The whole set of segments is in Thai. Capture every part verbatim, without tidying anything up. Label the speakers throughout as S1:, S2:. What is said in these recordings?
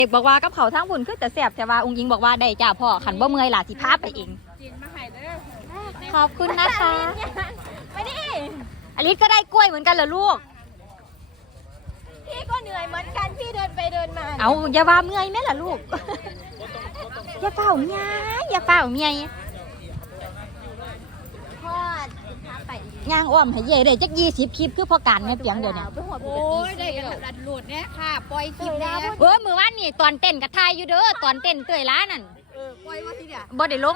S1: เด็กบอกว่ากับเขาทั้งบุญคือแต่แสบแต่ว่าองค์หญิงบอกว่าได้จ้าพ่อขันบ่เมื่อยล่ะสิพาไปเองขอบคุณนะคะไม่ได้อลิศก็ได้กล้วยเหมือนกันเหรอลูก
S2: พี่ก็เหนื่อยเหมือนกันพี่เดินไปเดินมา
S1: เอาอย่าว่าเมื่อยแม่ล่ะลูกอย่าเฝ้าเมียอย่าเฝ้าเมีย
S2: พ่อไป
S1: ย่างอ้อมให้เย่ได้จักยี่สิบคลิปคือพอการแม่เปียงเดี๋ยวนี้
S2: โอ้ยได้กันรัดหลุดเนี่ยค่ะปล่อยคลิปแล้ว
S1: เออมือว่านนี่ตอนเต้นกับทายอยู่เด้อตอนเต้นเตยล้านั่น
S2: เออปล่อยว่าทีเดียว
S1: บ่ได้ลง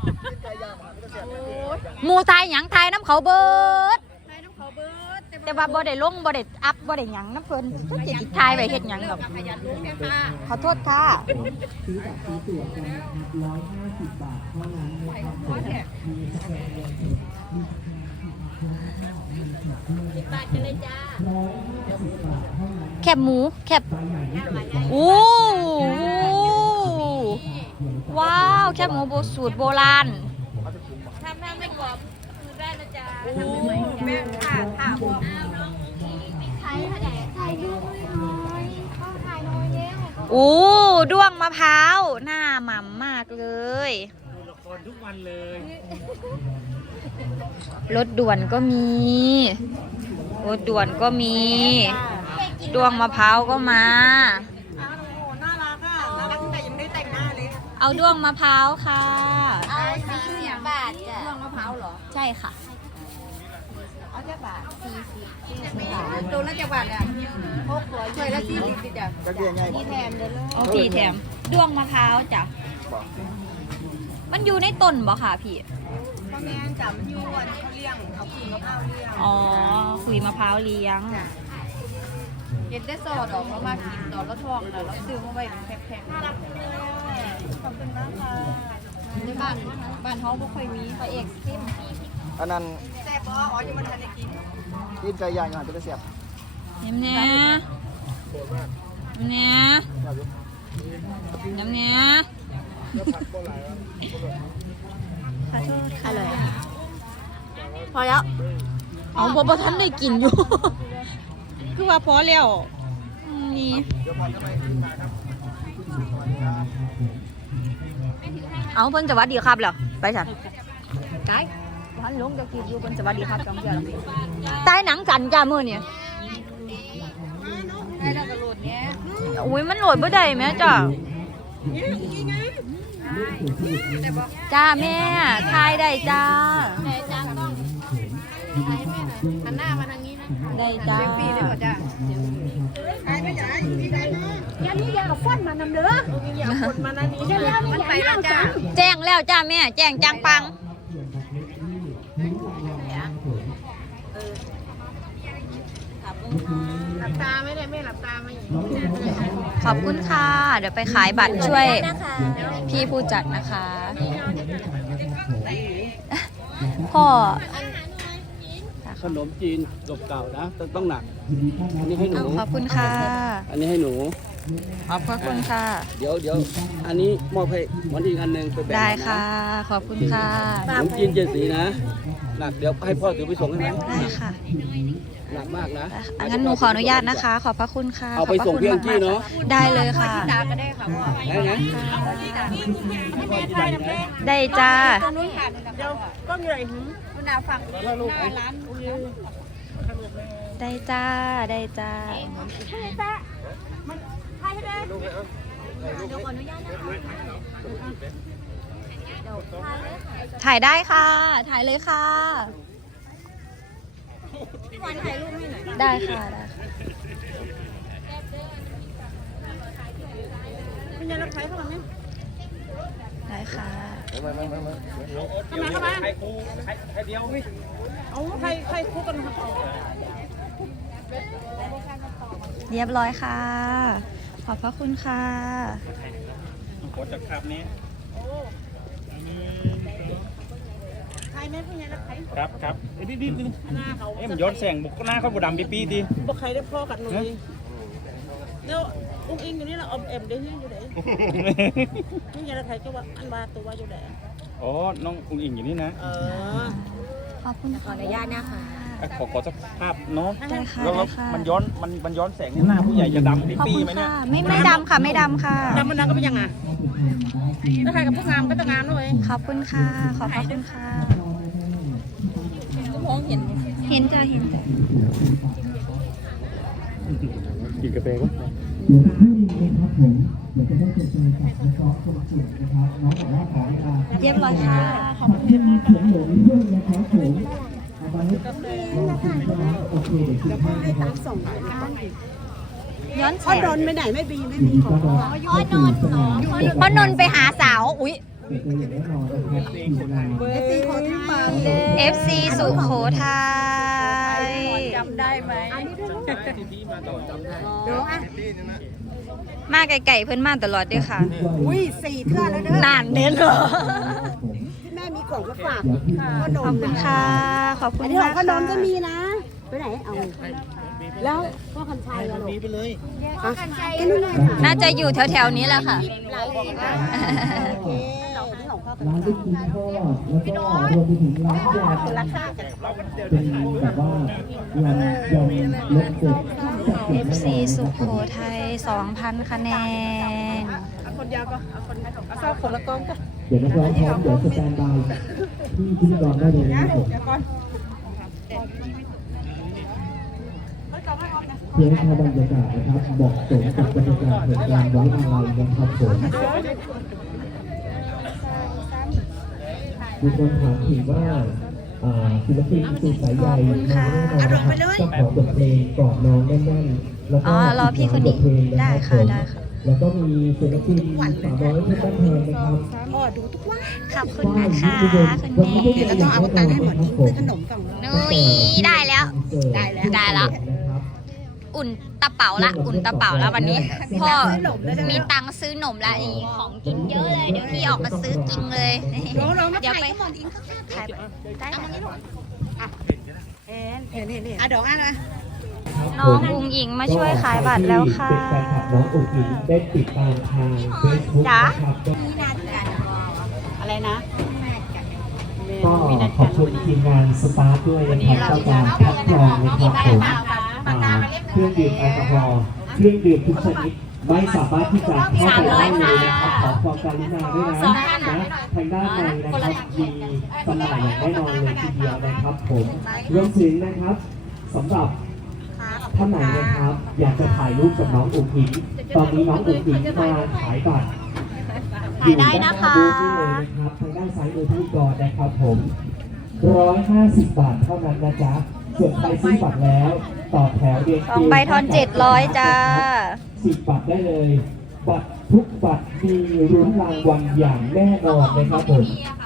S1: หมูทายหยังทายน้ำเขาเบิดแต่ว่าบ่ได้ลงบ่ได้อัพบ่ได้หยังน้ำเพิ่นก็จะติดทายไว้เฮ็ดหยังดอกขอโทษค่ะซื้อแบบซื้อตั๋วกันนะครับร้อยห้าสิบบาทเท่านั้นนะครับบาทกันเลยจ้าแคบหมูแคบโอ้ว้าวแคบหมูโบสูตรโบราณ
S2: ทำหน้าไม่กรอบคือได้นะจ๊ะโอ้แม่ค่ะค่ะบอกไทยแถลงไทยด้วยน้อยเข้าไทยน้อยแล้ว
S1: โอ้ด้วงมะพร้าวหน้าหม่ำมากเลย
S3: ดูละครทุกวันเลย
S1: รถด่วนก็มีรถด่วนก็มีด้วงมะพร้าวก็มา
S2: น่ารักอ่ะน่ารักแต่ยังไม่ได้แต่งหน้าเลย
S1: เอาด้วงมะพร้าวค่ะ
S2: เอาสี่สิบบาทจ้ะด้วงมะพร้าวเหรอ
S1: ใช่ค่ะ
S2: เอาแค่บาทสี่สิบตัวละจักบาทเนี่ยหกร้อยถ้วยละสี่สิบติดอ่ะที่แถมเลย
S1: เอาพี่แถมด้วงมะพร้าวจ้ะมันอยู่ในต้นบ่ค่ะพี่
S2: พ่อแม่จับยวนเขาเลี้ยงเอาขุยมะพร้าวเลี้ยง
S1: อ๋อขุยมะพร้าวเลี้ยง
S2: เห็นได้สอดออกมามากินตอนละทองแล้วเราซื้อมาไว้แพ็คๆน่ารักเลยขอบคุณนะคะในบ้านบ้านเขาไม่ค่อยมีพระเอกซิม
S4: อันนั้น
S2: แซ่บอ๋อยังมันทันได้กิน
S4: กินไก่ย่างอยู่หันจะได้เสียบ
S1: น้ำเนี้ยน้ำเนี้ยน้ำเนี้ยขอโทษค่ะเลยพอแล้วเอาบ่บ่ทันได้กินอยู่คือว่าพอแล้วนี่เอาเพิ่นสวัสดีครับแล้วไปฉันไก่พันลุงจะกินอยู่เพิ่นสวัสดีครับจังเดียวตายหนังกันจ้ามื้อนี่
S2: ได้แล้วก็โหลดเนี้ย
S1: อุ้ยมันโหลดบ่ได้แม่จ้าจ้าแม่ทายได้จ้า
S2: ได้จ้าต้องทายแม่หน่อยหันหน้ามาทางนี้นะ
S1: ได้จ้า
S2: เลี้ยงปีได้ป่ะจ้าทายไม่ใหญ่มีได้เนาะยันนี่ยาฟันมานำเด้ออย่าฝนมานานี้ใช่แล้วมันไปแล้วจ้า
S1: แจ้งแล้วจ้าแม่แจ้งจังปัง
S2: หลับตาไม่ได้แม่หลับตาไม่
S1: ขอบคุณค่ะเดี๋ยวไปขายบัตรช่วยพี่ผู้จัดนะคะพ่อ
S3: ขนมจีนเก่าๆนะต้องหนักอันนี้ให้หนู
S1: ขอบคุณค่ะ
S3: อันนี้ให้หนู
S1: ขอบคุณค่ะ
S3: เดี๋ยวเดี๋ยวอันนี้มอบให้วันอีกอันหนึ่งไปแบ่ง
S1: ได้ค่ะขอบคุณค่ะ
S3: ขนมจีนเจ็ดสีนะหนักเดี๋ยวให้พ่อถือไปส่งให้ไหม
S1: ได้ค่ะ
S3: หนักมากนะ
S1: งั้นหนูขออนุญาตนะคะขอบพระคุณค่ะ
S3: เอาไปส่งพี่อังกี้เนาะ
S1: ได้เลยค่ะ
S2: ตาก็ได้ค่ะ
S3: ได้ไหม
S1: ได้จ้า
S2: เดี๋ยวก็เหนื่อยหืมคุณอาฟังหน้าร้าน
S1: ได้จ้าได้จ้าถ่ายได้ค่ะถ่ายเลยค่ะ
S2: พี่วันถ่ายรูปให้หน่อย
S1: ได้ค่ะได้ค่ะ
S2: พี่ยันรับใช้เข้ามาไหม
S1: ได้ค่ะ
S4: มามามามา
S2: เข้ามาเข้ามา
S3: ใครคู่ใครเดียวนี่
S2: เอาใครใครคู่กันครับ
S1: เรียบร้อยค่ะขอบพระคุณค่ะ
S3: ขอจากครับนี้
S2: ใครแม่พี่ยันรับใช้
S3: ครับครับเอ้ยดิดิดิเอ้ยมันย้อนแสงบุกหน้าเขาบุดำปีปีดี
S2: บอกใครได้พ่อกัดหนูเดี๋ยวอุ้งอิงอยู่นี่เราอมเอ็มได้ยังอยู่ไหนนี่ยันรับใช้ก็ว่าอันบาตัวอยู่ไหน
S3: อ๋อน้องอุ้งอิงอยู่นี่นะ
S2: เออ
S1: ขอบคุณ
S2: ขออนุญาตนะคะ
S5: ขอขอสักภาพเนาะ
S1: ได้ค่ะ
S5: แล้ว
S1: ได้ค่ะ
S5: มันย้อนมันมันย้อนแสงเนี่ยหน้าผู้ใหญ่จะดำปิ๊
S1: ขอบ
S5: ปี้
S1: คุณ
S5: ไหมเนี่ย
S1: ค่ะไม่ไม่ดำค่ะไม่ดำค่ะ
S6: ดำมันดังก็เป็นยังไงถ้าใครกับพวกงามก็จะงามด้วย
S1: ขอบคุณค่ะขอบพระคุณค่ะเห็นจ้ะเห็นจ้ะ
S5: กินกาแฟก็
S1: เรียบร้อยค่ะย้อนแส
S6: พ่อง นนท์ไปไหนไม่บีไม่มีของ
S1: พ่อนนท์พ่อนนท์ไปหาสาวอุ้ย
S6: เอฟซีของไทย
S1: เอฟ ซี สุโขทัย
S2: จำได้ไหม
S6: เดี๋ยวอ่ะ
S1: มาไก่ๆเพิ่นมาตลอดเด้วยค่ะ
S6: อุ้ยสี่เทื่อแล้วเด้อน
S1: านเน้นเหรอ
S6: ที่แม่มีของมาฝากพ่อน
S1: ขอบ
S6: นท์
S1: คุณค่ะ ขอบคุ
S6: อั
S1: ณ
S6: นนี้ขอ
S1: มาง ก
S6: พ่อนนท์ก็
S1: ค่ะ
S6: มีนะ ไปไหนเอาแล้วพ่อคันชัยอะลูกไปเลยพ่อคันชัยนู่นเลย
S1: น่าจะอยู่แถวๆนี้แหละค่ะ
S6: หลายเลยนะโอเคนี่ของพ่อคัน
S7: ร้าน
S6: ชั
S7: ลู
S6: ย
S7: กชิ้นทอดแล้วก็รวมไปถึงร้านยำ
S6: คนละค่ากัน
S7: เป็นแบบว่ายำยำรสเด็ดจัด
S1: เอ
S7: เต็ม
S1: ฟ ซี สุโขทัยสองพันคะแนน
S6: เอาคนเดียวก็เอาคนเอาซอกคนละกองก็
S7: เดี๋ยวนักร้องพร้อมเดี๋ยวสแตนบายที่พิธีกรได้เลยนะครับผม
S6: เดี๋ยวก่อน
S7: เพื่อให้บรรยากาศนะครับบอกสมกับบรรยากาศเหตุการณ์ไว้อะไรนะครับผมมีคนถามถึงว่าอ่าศิลปินสุดสายใยมาแน่นอนนะครับเจ้าของบทเพลงกอดน้องแน่นๆแล้วก็
S1: อ๋อรอพี่คนนี้
S7: บทเพลงนะ
S1: ได้
S7: รับ
S1: ค่ะ
S7: ผม
S1: ได้ค่ะ
S7: แล้วก็มีศิลปินสาวน้อยเพชรบ้านแพงนะครับ
S6: พ่อดูทุกวัน
S1: ขอบคุณนะคะคุณแม่
S6: เดี๋ยวจะต้องเอาตังค์ให้หมดทิ้งซื้อขนมกล่อง
S1: นุ้ยได้แล้ว
S6: ได้แล้ว
S1: ได้แล้ว อุ่นตะเป๋าละ อุ่นตะเป๋าแล้ววันนี้ พ่อมีตังค์ซื้อหนมละอีของกินเยอะเลย เดี๋ยวพี่ออกมาซื้อกินเลย
S6: ร้องร้องมา
S1: เดี๋ยว
S6: ถ่าย
S1: ไป
S6: ก็หมดอิงข้าง
S1: ขายได้ค่ะ
S6: เอ็นเห็นเห็นเห็นอ่ะดอกอ่ะนะ
S1: น้องอุ๋งอิงมาช่วยขายบัตรแล้วค่ะ
S7: เป็นแฟนคลับน้องอุ๋งอิงได้ติดตามทางเฟซบุ๊ก
S1: จ๊ะ
S7: นะครับก็
S6: อะไรนะ
S7: ก็ขอบคุณทีมงานสตาร์ทด้วยนะครับต่อการคัดกรองนะครับผมอ่าเครื่องดื่มแอลกอฮอล์เครื่องดื่มทุกชนิดไม่สามารถที่จะเข้าไปได้เลยนะครับขอความกรุณาด้วยนะนะทางด้านในนะครับมีจำหน่ายอย่างแน่นอนเลยทีเดียวนะครับผมรวมถึงนะครับสำหรับท่านไหนนะครับอยากจะถ่ายรูปกับน้องอุ๋งอิงตอนนี้น้องอุ๋งอิงมาขายบัตร
S1: ขายได้นะคะ
S7: อยู่ด้านหน้าบูธนี่เลยนะครับทางด้านซ้ายมือพิธีกรนะครับผมร้อยห้าสิบบาทเท่านั้นนะจ๊ะส่วนใครซื้อบัตรแล้วต่อแถวเรียง
S1: สองใบทอนเจ็ดร้อยจ้า
S7: สิบบัตรได้เลย บัตรทุกบัตรมีรุ้นรางวัลอย่างแน่นอนนะครับผม